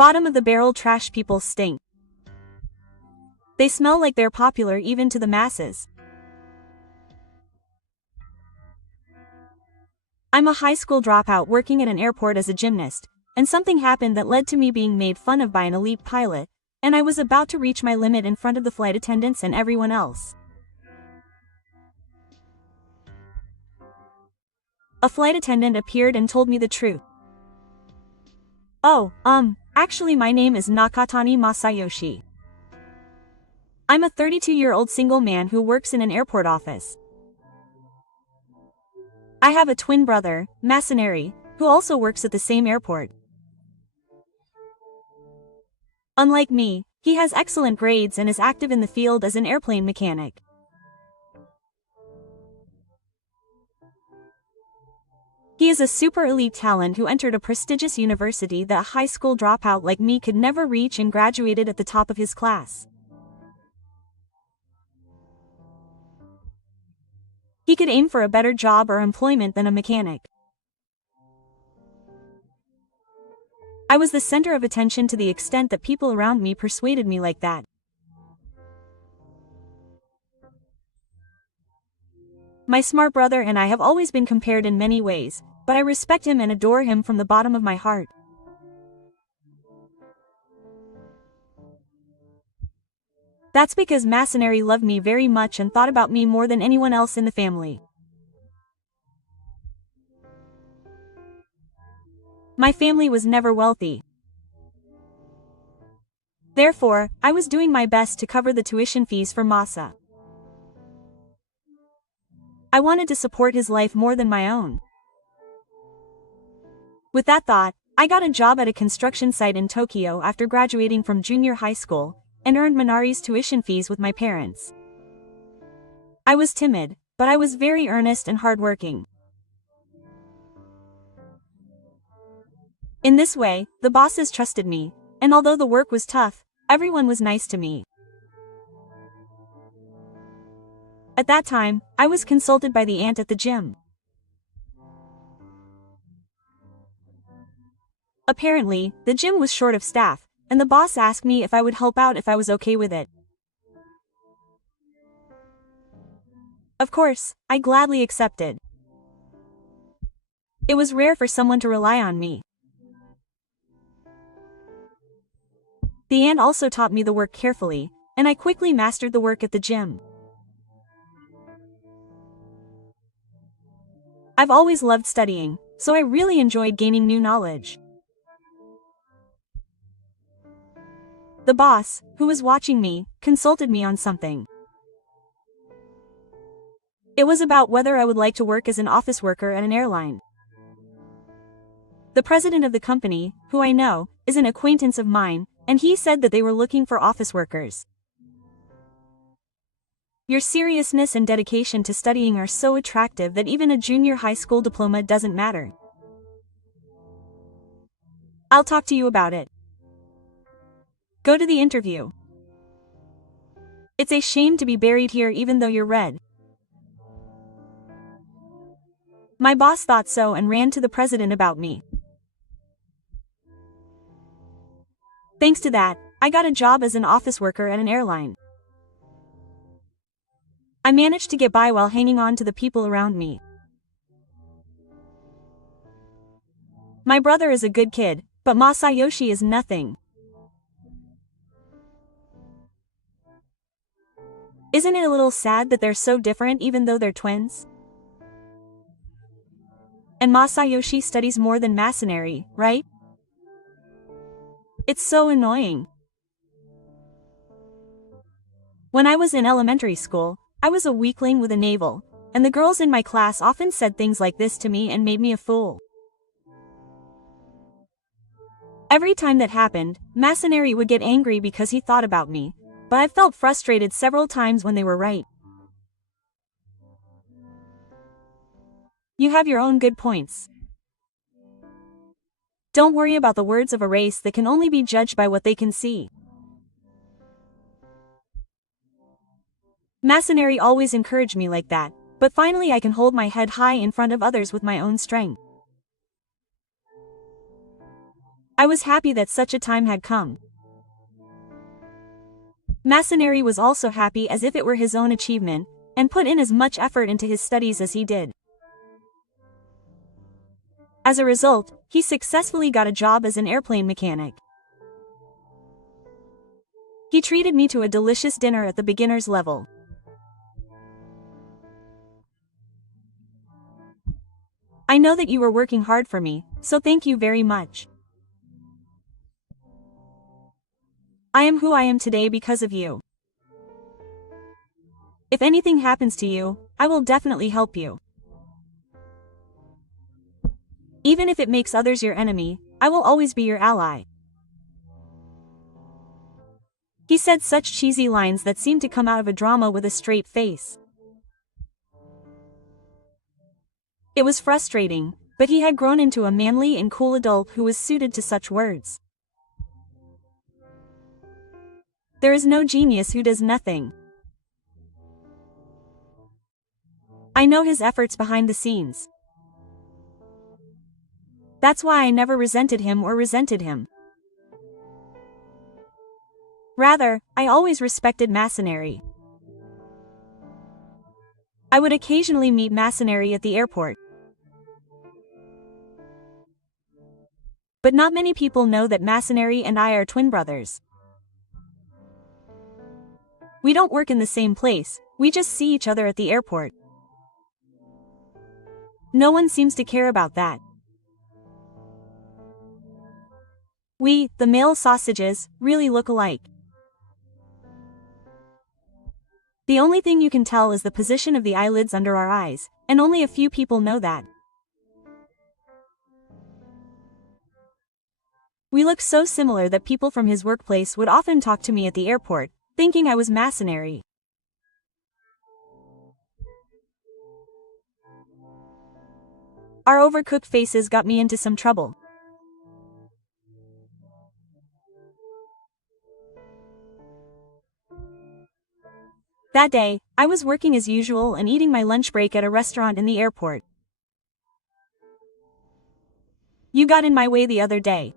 Bottom of the barrel trash people stink. They smell like they're popular even to the masses. I'm a high school dropout working at an airport as a gymnast, and something happened that led to me being made fun of by an elite pilot, and I was about to reach my limit in front of the flight attendants and everyone else. A flight attendant appeared and told me the truth. Oh, actually my name is Nakatani Masayoshi. I'm a 32-year-old single man who works in an airport office. I have a twin brother, Masanari, who also works at the same airport. Unlike me, he has excellent grades and is active in the field as an airplane mechanic. He is a super elite talent who entered a prestigious university that a high school dropout like me could never reach and graduated at the top of his class. He could aim for a better job or employment than a mechanic. I was the center of attention to the extent that people around me persuaded me like that. My smart brother and I have always been compared in many ways, but I respect him and adore him from the bottom of my heart. That's because Masanari loved me very much and thought about me more than anyone else in the family. My family was never wealthy. Therefore, I was doing my best to cover the tuition fees for Masa. I wanted to support his life more than my own. With that thought, I got a job at a construction site in Tokyo after graduating from junior high school, and earned Manari's tuition fees with my parents. I was timid, but I was very earnest and hardworking. In this way, the bosses trusted me, and although the work was tough, everyone was nice to me. At that time, I was consulted by the aunt at the gym. Apparently, the gym was short of staff, and the boss asked me if I would help out if I was okay with it. Of course, I gladly accepted. It was rare for someone to rely on me. The aunt also taught me the work carefully, and I quickly mastered the work at the gym. I've always loved studying, so I really enjoyed gaining new knowledge. The boss, who was watching me, consulted me on something. It was about whether I would like to work as an office worker at an airline. The president of the company, who I know, is an acquaintance of mine, and he said that they were looking for office workers. Your seriousness and dedication to studying are so attractive that even a junior high school diploma doesn't matter. I'll talk to you about it. Go to the interview. It's a shame to be buried here even though you're red. My boss thought so and ran to the president about me. Thanks to that, I got a job as an office worker at an airline. I managed to get by while hanging on to the people around me. My brother is a good kid, but Masayoshi is nothing. Isn't it a little sad that they're so different even though they're twins? And Masayoshi studies more than Masanari, right? It's so annoying. When I was in elementary school, I was a weakling with a navel, and the girls in my class often said things like this to me and made me a fool. Every time that happened, Masanari would get angry because he thought about me, but I felt frustrated several times when they were right. You have your own good points. Don't worry about the words of a race that can only be judged by what they can see. Masanari always encouraged me like that, but finally I can hold my head high in front of others with my own strength. I was happy that such a time had come. Masanari was also happy as if it were his own achievement, and put in as much effort into his studies as he did. As a result, he successfully got a job as an airplane mechanic. He treated me to a delicious dinner at the beginner's level. I know that you were working hard for me, so thank you very much. I am who I am today because of you. If anything happens to you, I will definitely help you. Even if it makes others your enemy, I will always be your ally. He said such cheesy lines that seemed to come out of a drama with a straight face. It was frustrating, but he had grown into a manly and cool adult who was suited to such words. There is no genius who does nothing. I know his efforts behind the scenes. That's why I never resented him or resented him. Rather, I always respected Masanari. I would occasionally meet Masanari at the airport. But not many people know that Masanari and I are twin brothers. We don't work in the same place, we just see each other at the airport. No one seems to care about that. We, the male sausages, really look alike. The only thing you can tell is the position of the eyelids under our eyes, and only a few people know that. We look so similar that people from his workplace would often talk to me at the airport, thinking I was Masanari. Our overcooked faces got me into some trouble. That day, I was working as usual and eating my lunch break at a restaurant in the airport. You got in my way the other day.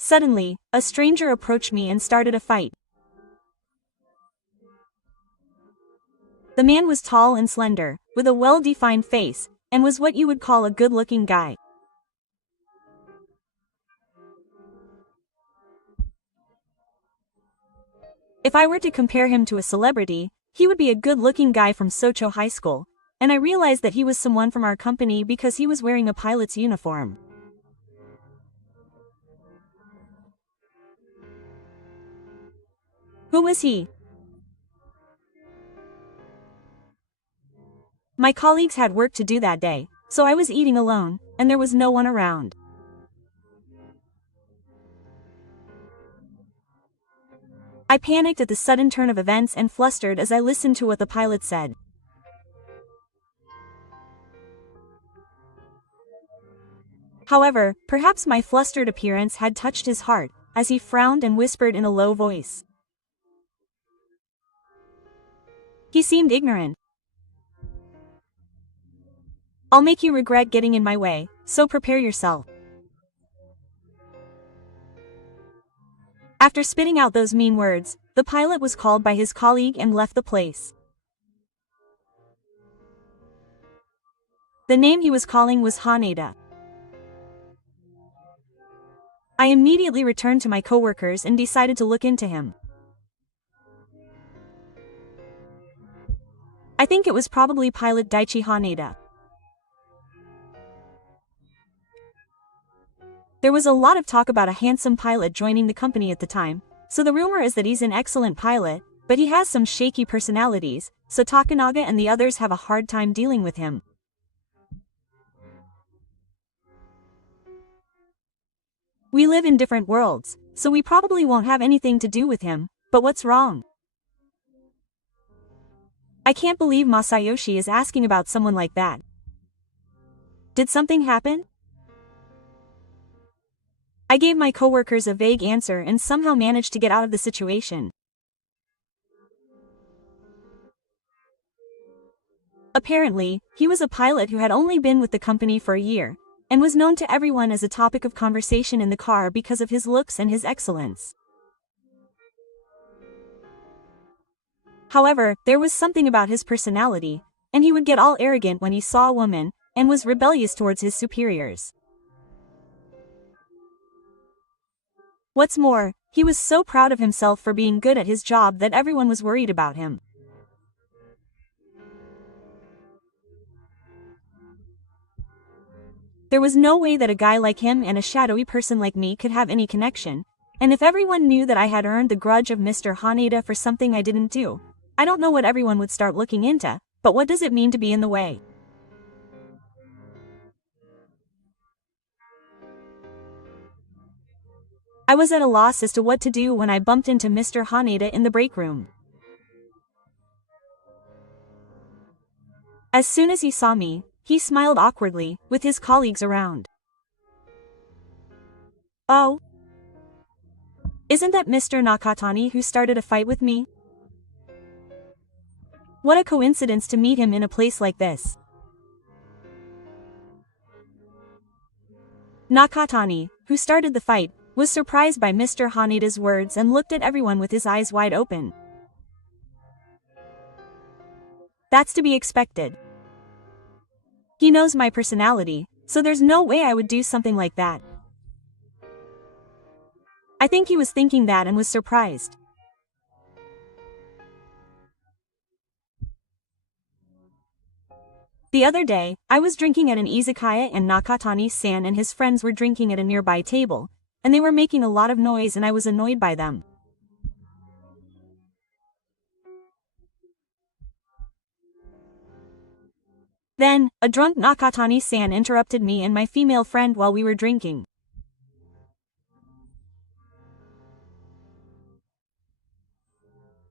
Suddenly, a stranger approached me and started a fight. The man was tall and slender, with a well-defined face, and was what you would call a good-looking guy. If I were to compare him to a celebrity, he would be a good-looking guy from Socho High School, and I realized that he was someone from our company because he was wearing a pilot's uniform. Who was he? My colleagues had work to do that day, so I was eating alone, and there was no one around. I panicked at the sudden turn of events and flustered as I listened to what the pilot said. However, perhaps my flustered appearance had touched his heart, as he frowned and whispered in a low voice. He seemed ignorant. I'll make you regret getting in my way, so prepare yourself. After spitting out those mean words, the pilot was called by his colleague and left the place. The name he was calling was Haneda. I immediately returned to my coworkers and decided to look into him. I think it was probably pilot Daichi Haneda. There was a lot of talk about a handsome pilot joining the company at the time, so the rumor is that he's an excellent pilot, but he has some shaky personalities, so Takenaga and the others have a hard time dealing with him. We live in different worlds, so we probably won't have anything to do with him, but what's wrong? I can't believe Masayoshi is asking about someone like that. Did something happen? I gave my coworkers a vague answer and somehow managed to get out of the situation. Apparently, he was a pilot who had only been with the company for a year, and was known to everyone as a topic of conversation in the car because of his looks and his excellence. However, there was something about his personality, and he would get all arrogant when he saw a woman, and was rebellious towards his superiors. What's more, he was so proud of himself for being good at his job that everyone was worried about him. There was no way that a guy like him and a shadowy person like me could have any connection, and if everyone knew that I had earned the grudge of Mr. Haneda for something I didn't do, I don't know what everyone would start looking into, but what does it mean to be in the way? I was at a loss as to what to do when I bumped into Mr. Haneda in the break room. As soon as he saw me, he smiled awkwardly, with his colleagues around. "Oh? Isn't that Mr. Nakatani who started a fight with me? What a coincidence to meet him in a place like this." Nakatani, who started the fight, was surprised by Mr. Haneda's words and looked at everyone with his eyes wide open. That's to be expected. He knows my personality, so there's no way I would do something like that. I think he was thinking that and was surprised. The other day, I was drinking at an izakaya and Nakatani-san and his friends were drinking at a nearby table, and they were making a lot of noise and I was annoyed by them. Then, a drunk Nakatani-san interrupted me and my female friend while we were drinking.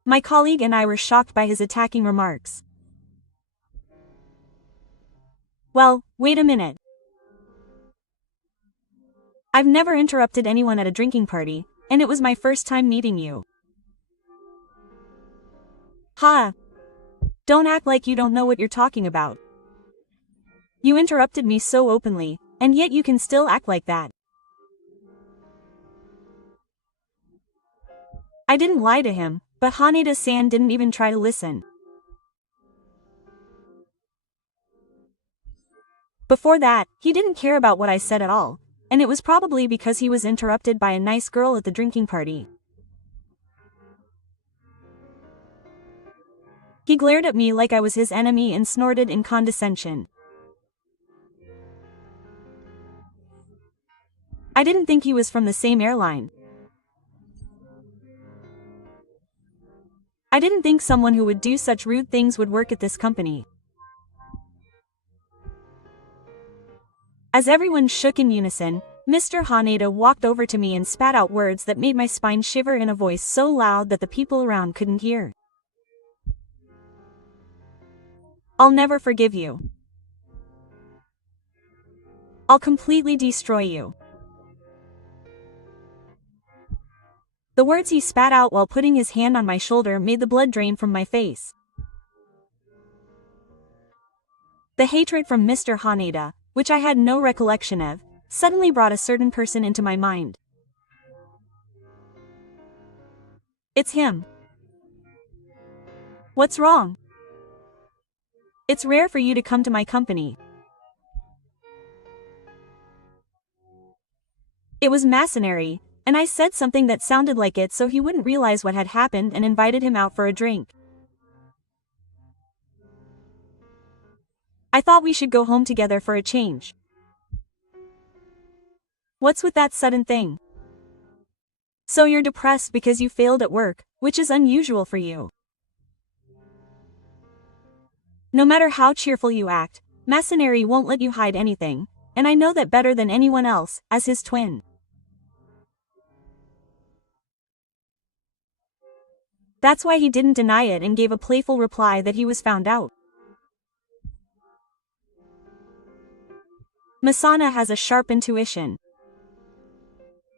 My colleague and I were shocked by his attacking remarks. Well, wait a minute. I've never interrupted anyone at a drinking party, and it was my first time meeting you. Ha! Don't act like you don't know what you're talking about. You interrupted me so openly, and yet you can still act like that. I didn't lie to him, but Haneda-san didn't even try to listen. Before that, he didn't care about what I said at all, and it was probably because he was interrupted by a nice girl at the drinking party. He glared at me like I was his enemy and snorted in condescension. I didn't think he was from the same airline. I didn't think someone who would do such rude things would work at this company. As everyone shook in unison, Mr. Haneda walked over to me and spat out words that made my spine shiver in a voice so loud that the people around couldn't hear. I'll never forgive you. I'll completely destroy you. The words he spat out while putting his hand on my shoulder made the blood drain from my face. The hatred from Mr. Haneda, which I had no recollection of, suddenly brought a certain person into my mind. It's him. What's wrong? It's rare for you to come to my company. It was Masanari, and I said something that sounded like it so he wouldn't realize what had happened and invited him out for a drink. I thought we should go home together for a change. What's with that sudden thing? So you're depressed because you failed at work, which is unusual for you. No matter how cheerful you act, Masanari won't let you hide anything, and I know that better than anyone else, as his twin. That's why he didn't deny it and gave a playful reply that he was found out. Masana has a sharp intuition.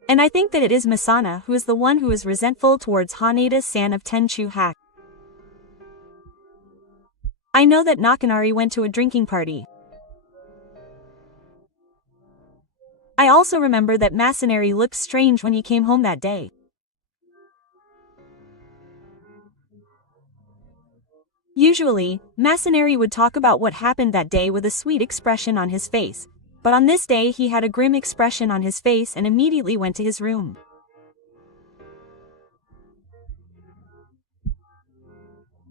And I think that it is Masana who is the one who is resentful towards Haneda-san of Tenchu Hack. I know that Nakanari went to a drinking party. also remember that Masanari looked strange when he came home that day. Usually, Masanari would talk about what happened that day with a sweet expression on his face, but on this day he had a grim expression on his face and immediately went to his room.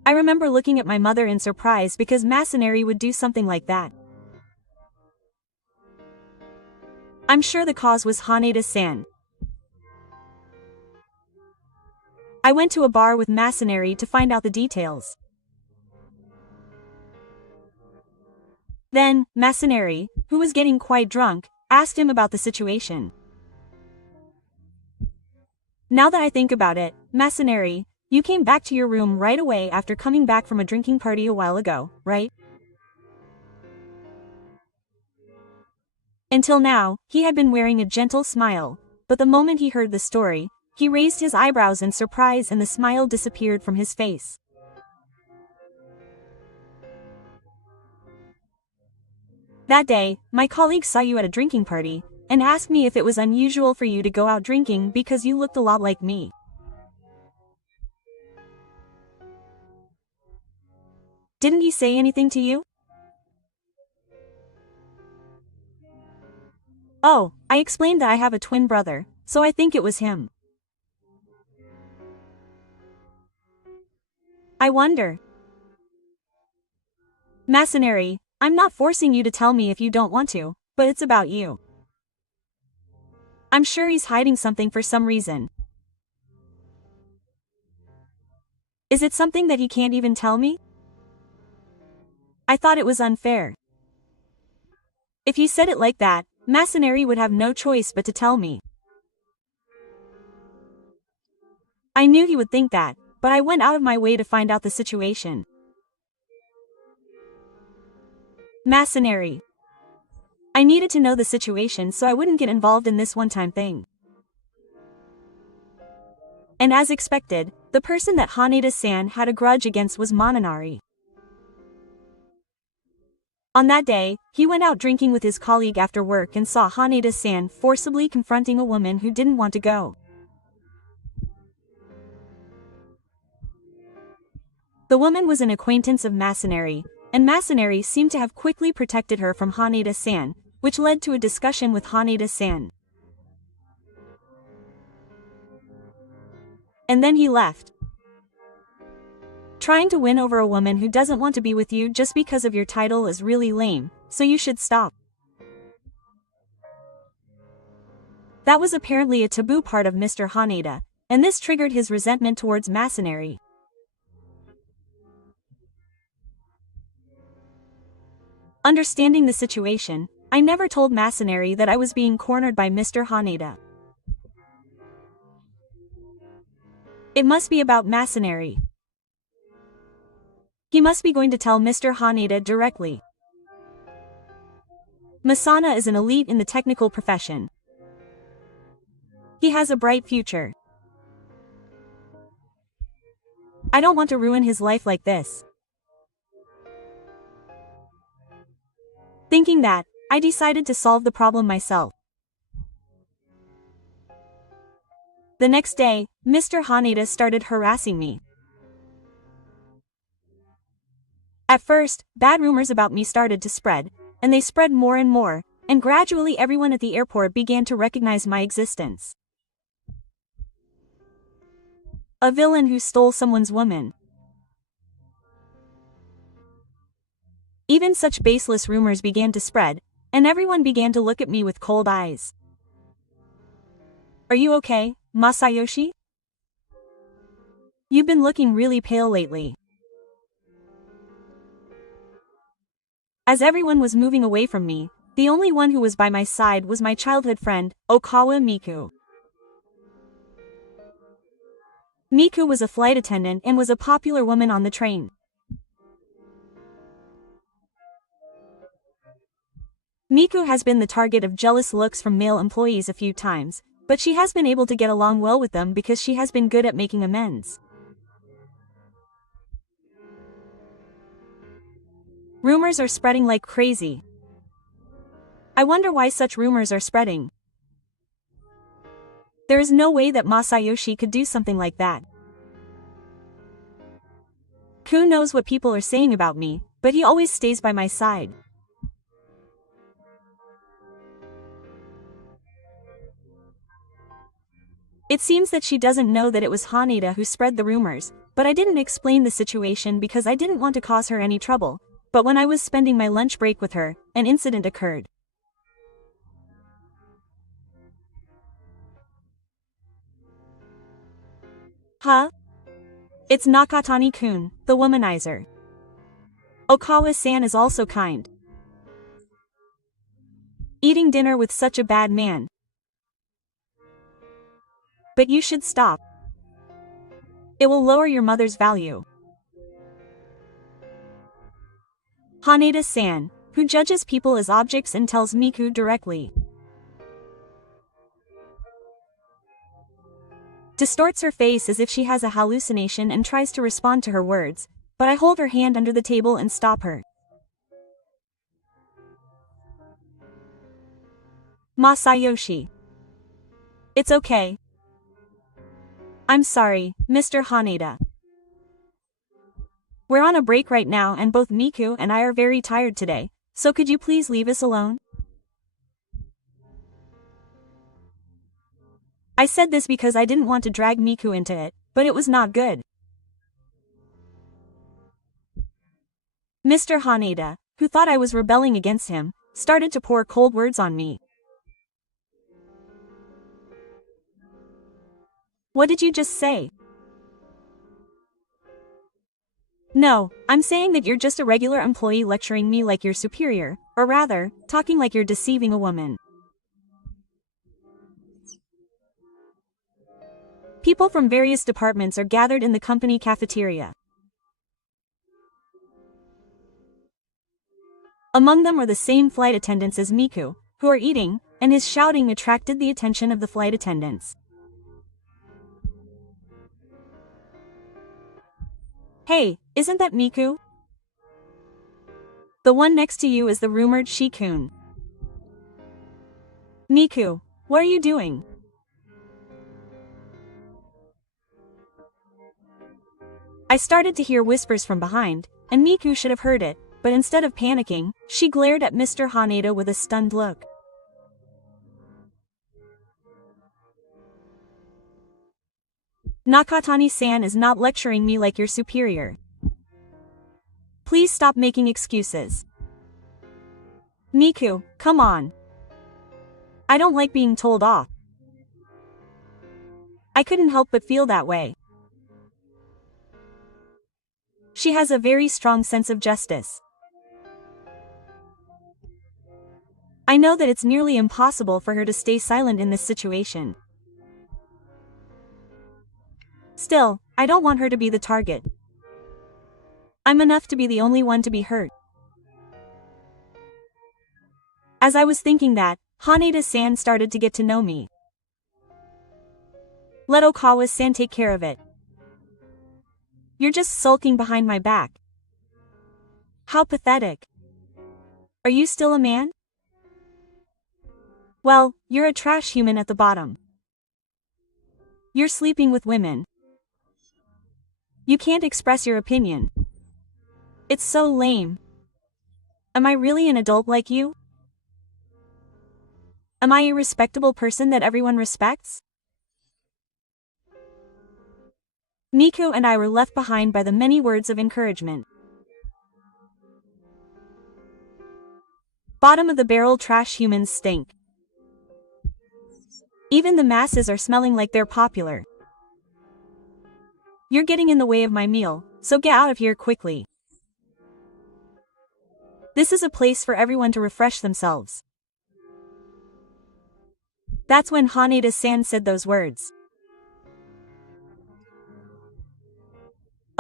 I remember looking at my mother in surprise because Masanari would do something like that. I'm sure the cause was Haneda-san. I went to a bar with Masanari to find out the details. Then, Masanari, who was getting quite drunk, asked him about the situation. Now that I think about it, Masanari, you came back to your room right away after coming back from a drinking party a while ago, right? Until now, he had been wearing a gentle smile, but the moment he heard the story, he raised his eyebrows in surprise and the smile disappeared from his face. That day, my colleague saw you at a drinking party, and asked me if it was unusual for you to go out drinking because you looked a lot like me. Didn't he say anything to you? Oh, I explained that I have a twin brother, so I think it was him. I wonder. Masanari, I'm not forcing you to tell me if you don't want to, but it's about you. I'm sure he's hiding something for some reason. Is it something that he can't even tell me? I thought it was unfair. If you said it like that, Masanari would have no choice but to tell me. I knew he would think that, but I went out of my way to find out the situation. Masanari. I needed to know the situation so I wouldn't get involved in this one-time thing. And as expected, the person that Haneda-san had a grudge against was Mananari. On that day, he went out drinking with his colleague after work and saw Haneda-san forcibly confronting a woman who didn't want to go. The woman was an acquaintance of Masanari, and Masanari seemed to have quickly protected her from Haneda-san, which led to a discussion with Haneda-san. And then he left. Trying to win over a woman who doesn't want to be with you just because of your title is really lame, so you should stop. That was apparently a taboo part of Mr. Haneda, and this triggered his resentment towards Masanari. Understanding the situation, I never told Masanari that I was being cornered by Mr. Haneda. It must be about Masanari. He must be going to tell Mr. Haneda directly. Masana is an elite in the technical profession. He has a bright future. I don't want to ruin his life like this. Thinking that, I decided to solve the problem myself. The next day, Mr. Haneda started harassing me. At first, bad rumors about me started to spread, and they spread more and more, and gradually everyone at the airport began to recognize my existence. A villain who stole someone's woman. Even such baseless rumors began to spread, and everyone began to look at me with cold eyes. Are you okay, Masayoshi? You've been looking really pale lately. As everyone was moving away from me, the only one who was by my side was my childhood friend, Okawa Miku. Miku was a flight attendant and was a popular woman on the train. Miku has been the target of jealous looks from male employees a few times, but she has been able to get along well with them because she has been good at making amends. Rumors are spreading like crazy. I wonder why such rumors are spreading. There is no way that Masayoshi could do something like that. Who knows what people are saying about me, but he always stays by my side. It seems that she doesn't know that it was Haneda who spread the rumors, but I didn't explain the situation because I didn't want to cause her any trouble. But when I was spending my lunch break with her, an incident occurred. Huh? It's Nakatani-kun, the womanizer. Okawa-san is also kind. Eating dinner with such a bad man. But you should stop. It will lower your mother's value. Haneda-san, who judges people as objects and tells Miku directly. Distorts her face as if she has a hallucination and tries to respond to her words, but I hold her hand under the table and stop her. Masayoshi. It's okay. I'm sorry, Mr. Haneda. We're on a break right now and both Miku and I are very tired today, so could you please leave us alone? I said this because I didn't want to drag Miku into it, but it was not good. Mr. Haneda, who thought I was rebelling against him, started to pour cold words on me. What did you just say? No, I'm saying that you're just a regular employee lecturing me like you're superior, or rather, talking like you're deceiving a woman. People from various departments are gathered in the company cafeteria. Among them are the same flight attendants as Miku, who are eating, and his shouting attracted the attention of the flight attendants. Hey, isn't that Miku? The one next to you is the rumored Shikun. Miku, what are you doing? I started to hear whispers from behind, and Miku should have heard it, but instead of panicking, she glared at Mr. Haneda with a stunned look. Nakatani-san is not lecturing me like you're superior. Please stop making excuses. Miku, come on. I don't like being told off. I couldn't help but feel that way. She has a very strong sense of justice. I know that it's nearly impossible for her to stay silent in this situation. Still, I don't want her to be the target. I'm enough to be the only one to be hurt. As I was thinking that, Haneda-san started to get to know me. Let Okawa-san take care of it. You're just sulking behind my back. How pathetic. Are you still a man? Well, you're a trash human at the bottom. You're sleeping with women. You can't express your opinion. It's so lame. Am I really an adult like you? Am I a respectable person that everyone respects? Miku and I were left behind by the many words of encouragement. Bottom of the barrel trash humans stink. Even the masses are smelling like they're popular. You're getting in the way of my meal, so get out of here quickly. This is a place for everyone to refresh themselves. That's when Haneda-san said those words.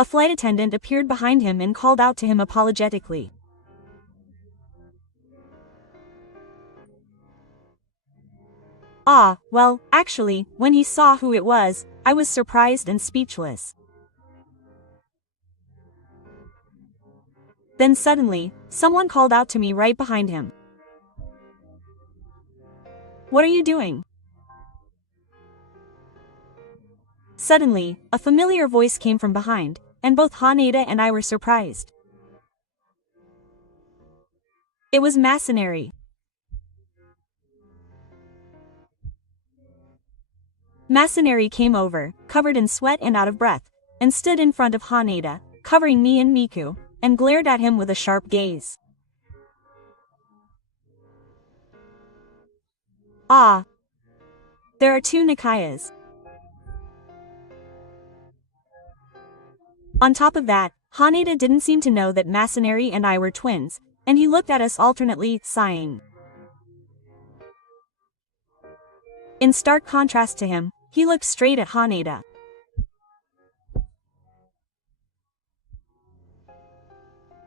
A flight attendant appeared behind him and called out to him apologetically. Ah, well, actually, when he saw who it was, I was surprised and speechless. Then suddenly, someone called out to me right behind him. What are you doing? Suddenly, a familiar voice came from behind, and both Haneda and I were surprised. It was Masanari. Masanari came over, covered in sweat and out of breath, and stood in front of Haneda, covering me and Miku, and glared at him with a sharp gaze. Ah! There are two Nikayas. On top of that, Haneda didn't seem to know that Masanari and I were twins, and he looked at us alternately, sighing. In stark contrast to him, he looked straight at Haneda.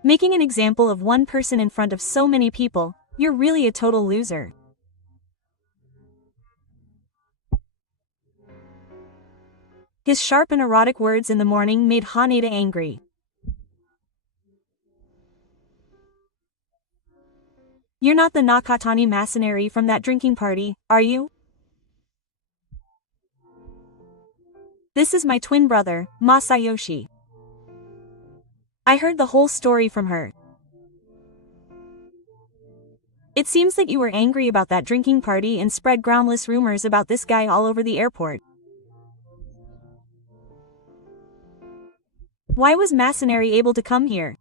Making an example of one person in front of so many people, you're really a total loser. His sharp and erotic words in the morning made Haneda angry. You're not the Nakatani Masanari from that drinking party, are you? This is my twin brother, Masayoshi. I heard the whole story from her. It seems that you were angry about that drinking party and spread groundless rumors about this guy all over the airport. Why was Masanari able to come here?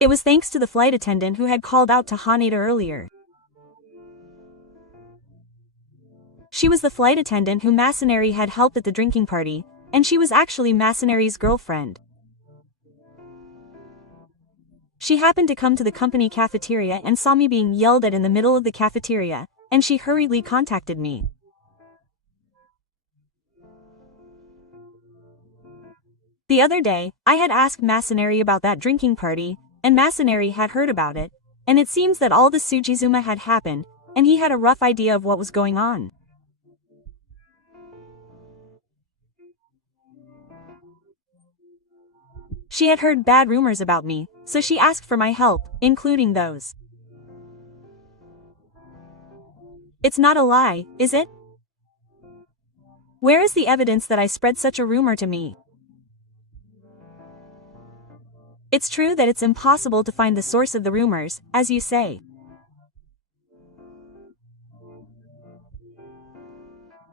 It was thanks to the flight attendant who had called out to Haneda earlier. She was the flight attendant who Masanari had helped at the drinking party, and she was actually Masanari's girlfriend. She happened to come to the company cafeteria and saw me being yelled at in the middle of the cafeteria, and she hurriedly contacted me. The other day, I had asked Masanari about that drinking party, and Masanari had heard about it, and it seems that all the Tsujizuma had happened, and he had a rough idea of what was going on. She had heard bad rumors about me, so she asked for my help, including those. It's not a lie, is it? Where is the evidence that I spread such a rumor to me? It's true that it's impossible to find the source of the rumors, as you say.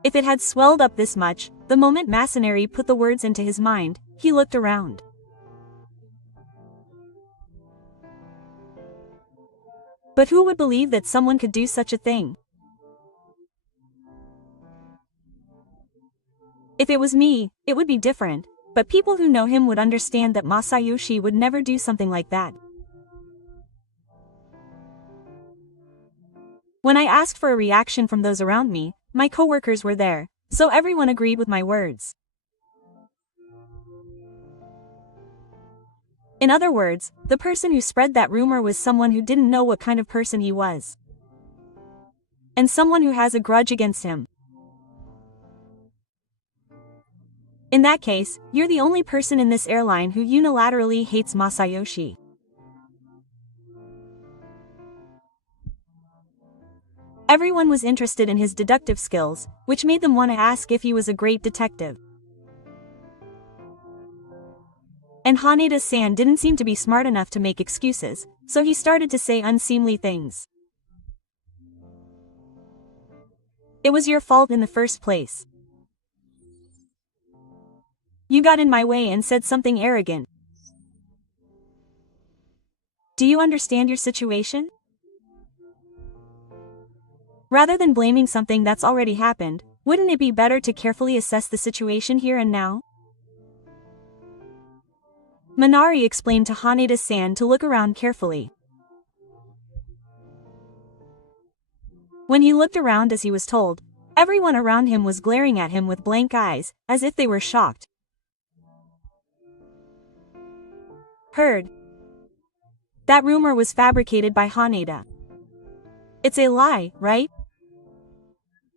If it had swelled up this much, the moment Masanari put the words into his mind, he looked around. But who would believe that someone could do such a thing? If it was me, it would be different, but people who know him would understand that Masayoshi would never do something like that. When I asked for a reaction from those around me, my coworkers were there, so everyone agreed with my words. In other words, the person who spread that rumor was someone who didn't know what kind of person he was. And someone who has a grudge against him. In that case, you're the only person in this airline who unilaterally hates Masayoshi. Everyone was interested in his deductive skills, which made them want to ask if he was a great detective. And Haneda-san didn't seem to be smart enough to make excuses, so he started to say unseemly things. It was your fault in the first place. You got in my way and said something arrogant. Do you understand your situation? Rather than blaming something that's already happened, wouldn't it be better to carefully assess the situation here and now? Minari explained to Haneda-san to look around carefully. When he looked around as he was told, everyone around him was glaring at him with blank eyes, as if they were shocked. Heard. That rumor was fabricated by Haneda. It's a lie, right?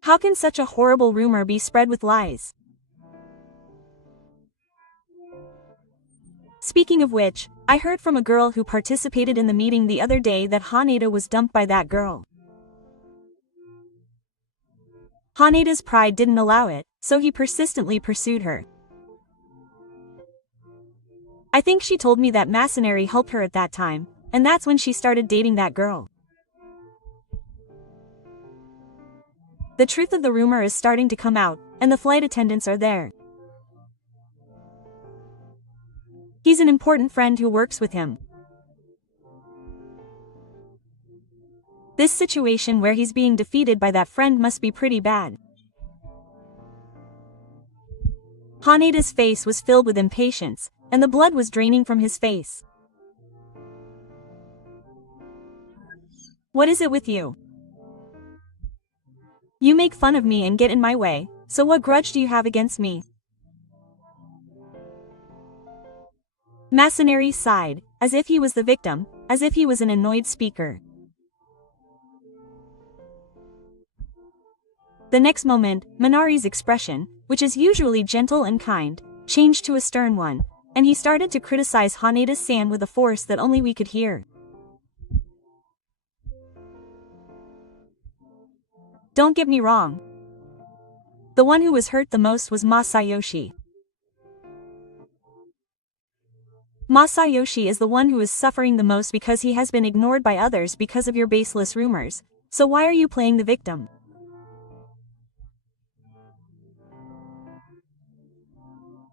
How can such a horrible rumor be spread with lies? Speaking of which, I heard from a girl who participated in the meeting the other day that Haneda was dumped by that girl. Haneda's pride didn't allow it, so he persistently pursued her. I think she told me that Masanari helped her at that time, and that's when she started dating that girl. The truth of the rumor is starting to come out, and the flight attendants are there. He's an important friend who works with him. This situation where he's being defeated by that friend must be pretty bad. Haneda's face was filled with impatience, and the blood was draining from his face. What is it with you? You make fun of me and get in my way, so what grudge do you have against me? Masanari sighed, as if he was the victim, as if he was an annoyed speaker. The next moment, Minari's expression, which is usually gentle and kind, changed to a stern one, and he started to criticize Haneda-san with a force that only we could hear. Don't get me wrong. The one who was hurt the most was Masayoshi. Masayoshi is the one who is suffering the most because he has been ignored by others because of your baseless rumors, so why are you playing the victim?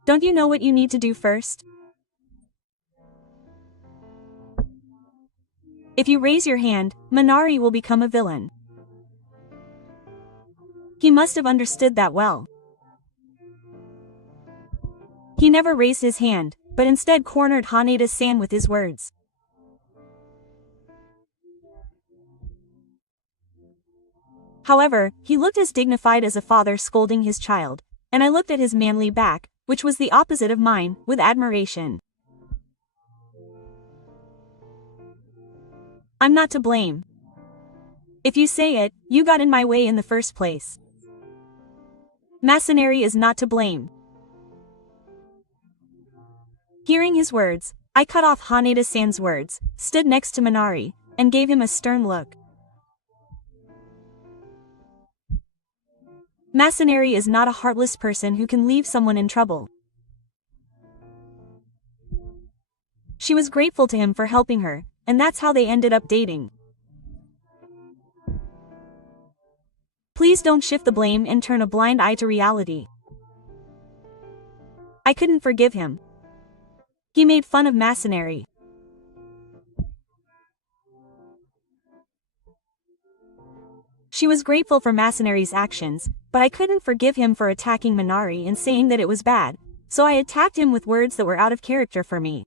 Don't you know what you need to do first? If you raise your hand, Minari will become a villain. He must have understood that well. He never raised his hand, but instead cornered Haneda-san with his words. However, he looked as dignified as a father scolding his child, and I looked at his manly back, which was the opposite of mine, with admiration. I'm not to blame. If you say it, you got in my way in the first place. Masanari is not to blame. Hearing his words, I cut off Haneda-san's words, stood next to Minari, and gave him a stern look. Masanari is not a heartless person who can leave someone in trouble. She was grateful to him for helping her, and that's how they ended up dating. Please don't shift the blame and turn a blind eye to reality. I couldn't forgive him. He made fun of Masanari. She was grateful for Masanari's actions, but I couldn't forgive him for attacking Minari and saying that it was bad, so I attacked him with words that were out of character for me.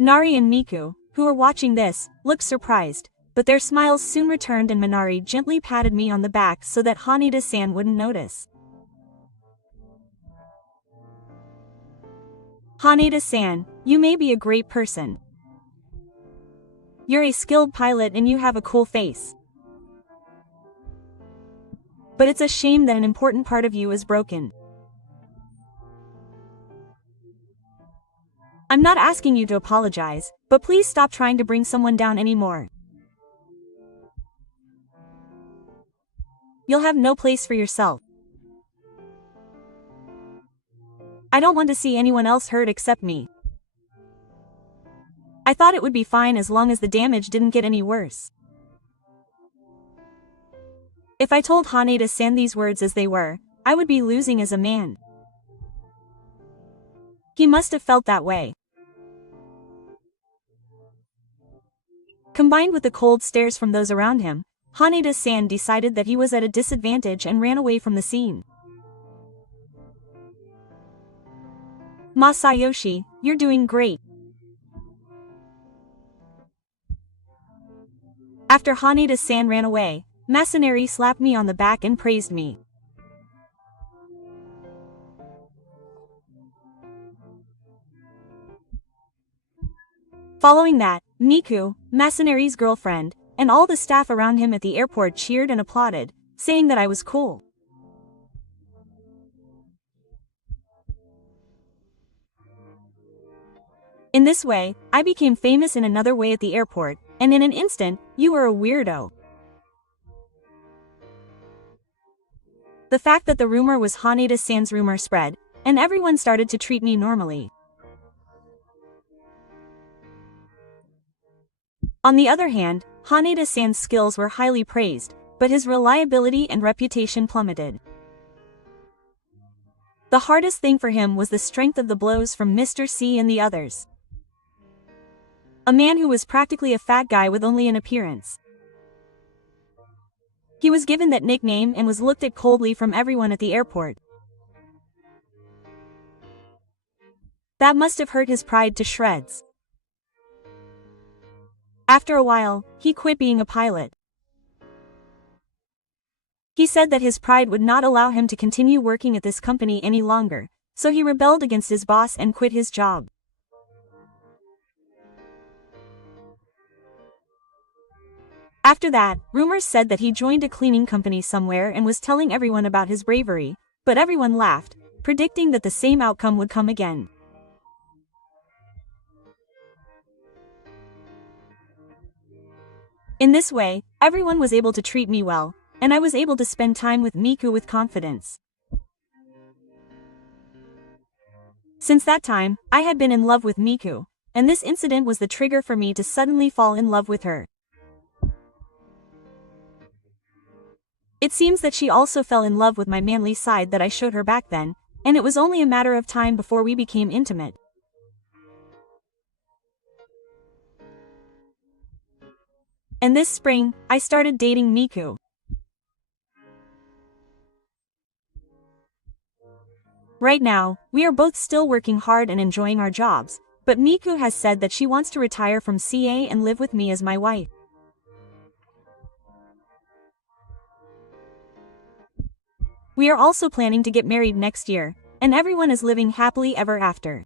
Nari and Miku, who were watching this, looked surprised, but their smiles soon returned and Minari gently patted me on the back so that Haneda-san wouldn't notice. Haneda-san, you may be a great person. You're a skilled pilot and you have a cool face. But it's a shame that an important part of you is broken. I'm not asking you to apologize, but please stop trying to bring someone down anymore. You'll have no place for yourself. I don't want to see anyone else hurt except me. I thought it would be fine as long as the damage didn't get any worse. If I told Haneda-san these words as they were, I would be losing as a man. He must have felt that way. Combined with the cold stares from those around him, Haneda-san decided that he was at a disadvantage and ran away from the scene. Masayoshi, you're doing great. After Haneda-san ran away, Masanari slapped me on the back and praised me. Following that, Miku, Masanari's girlfriend, and all the staff around him at the airport cheered and applauded, saying that I was cool. In this way, I became famous in another way at the airport, and in an instant, you were a weirdo. The fact that the rumor was Haneda-san's rumor spread, and everyone started to treat me normally. On the other hand, Haneda-san's skills were highly praised, but his reliability and reputation plummeted. The hardest thing for him was the strength of the blows from Mr. C and the others. A man who was practically a fat guy with only an appearance. He was given that nickname and was looked at coldly from everyone at the airport. That must have hurt his pride to shreds. After a while, he quit being a pilot. He said that his pride would not allow him to continue working at this company any longer, so he rebelled against his boss and quit his job. After that, rumors said that he joined a cleaning company somewhere and was telling everyone about his bravery, but everyone laughed, predicting that the same outcome would come again. In this way, everyone was able to treat me well, and I was able to spend time with Miku with confidence. Since that time, I had been in love with Miku, and this incident was the trigger for me to suddenly fall in love with her. It seems that she also fell in love with my manly side that I showed her back then, and it was only a matter of time before we became intimate. And this spring, I started dating Miku. Right now, we are both still working hard and enjoying our jobs, but Miku has said that she wants to retire from CA and live with me as my wife. We are also planning to get married next year, and everyone is living happily ever after.